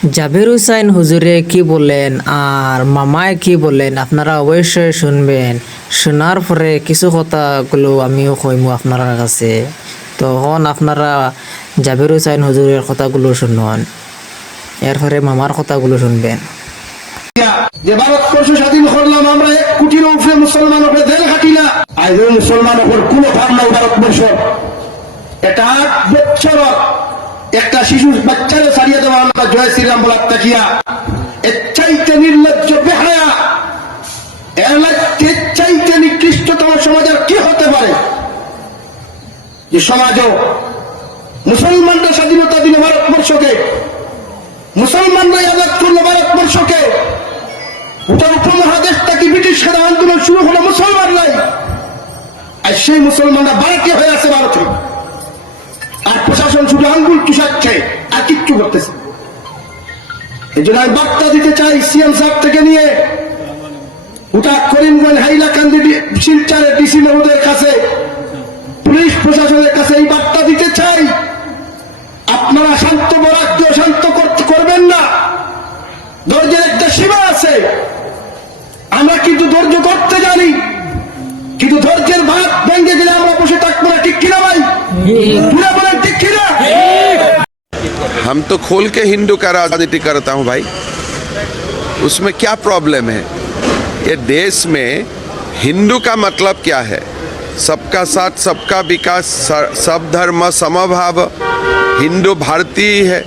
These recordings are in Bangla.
জাবির হুসাইন হুজুরে কি বলেন আর মামায় কি বলেন আপনারা অবশ্যই শুনবেন। শোনার পরে কিছু কথাগুলো আমিও কইমু আপনার কাছে। তখন আপনারা জাবির হুসাইন হুজুরের কথাগুলো শুনুন, এরপরে মামার কথাগুলো শুনবেন। যে ভারতবর্ষ স্বাধীন করলাম আমরা, 1 কোটির উপরে মুসলমান উপরে দেড় হাঁটি না। আজ ওই মুসলমান উপর কোন ভাব নাই ভারতবর্ষ। এটা 8 বছর একটা শিশু বাচ্চারে ছাড়িয়ে দেওয়া আমরা জয় শ্রীরাম বলার তাকিয়া, এর চাইতে নির্লজ্জ বেহায়া, এর চাইতে নিকৃষ্টতম সমাজ আর কি হতে পারে? যে সমাজও মুসলমানরা স্বাধীনতা দিল ভারতবর্ষকে, মুসলমানরা আজাদ করলো ভারতবর্ষকে। গোটা উপমহাদেশটাকে ব্রিটিশ সেনা আন্দোলন শুরু হলো মুসলমানরাই, আর সেই মুসলমানরা ভারতীয় হয়ে আছে ভারতে। আর প্রশাসন শুধু আঙ্গুল চুষাচ্ছে আর কিচ্ছু করতেছে। এই জন্য আমি বার্তা দিতে চাই সিএম সাহেব থেকে নিয়ে গোটা করিমগঞ্জ, হাইলাকান্দি, শিলচরের ডিসি মহোদয়ের কাছে, পুলিশ প্রশাসনের কাছে এই বার্তা দিতে চাই, আপনারা শান্ত রাজ্য শান্ত করবেন না। ধৈর্যের একটা সীমা আছে। আমরা কিন্তু ধৈর্য করতে জানি, কিন্তু ধৈর্যের ভাত ভেঙে গেলে আমরা বসে থাকবো না, ঠিক কিনা ভাই? পুরা বলেন ঠিক কিনা? हम तो खोल के हिंदू का राजनीति करता हूं भाई, उसमें क्या प्रॉब्लम है? ये देश में हिंदू का मतलब क्या है? सबका साथ, सबका विकास, सब धर्म समभाव, हिंदू भारतीय है।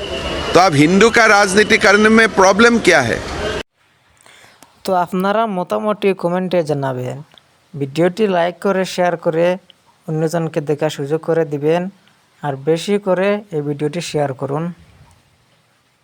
तो अब हिंदू का राजनीति करने में प्रॉब्लम क्या है? তো আপনারা মোটামুটি কমেন্টে জানাবেন। ভিডিওটি লাইক করে শেয়ার করে অন্যজনকে দেখার সুযোগ করে দিবেন, আর বেশি করে এই ভিডিওটি শেয়ার করুন।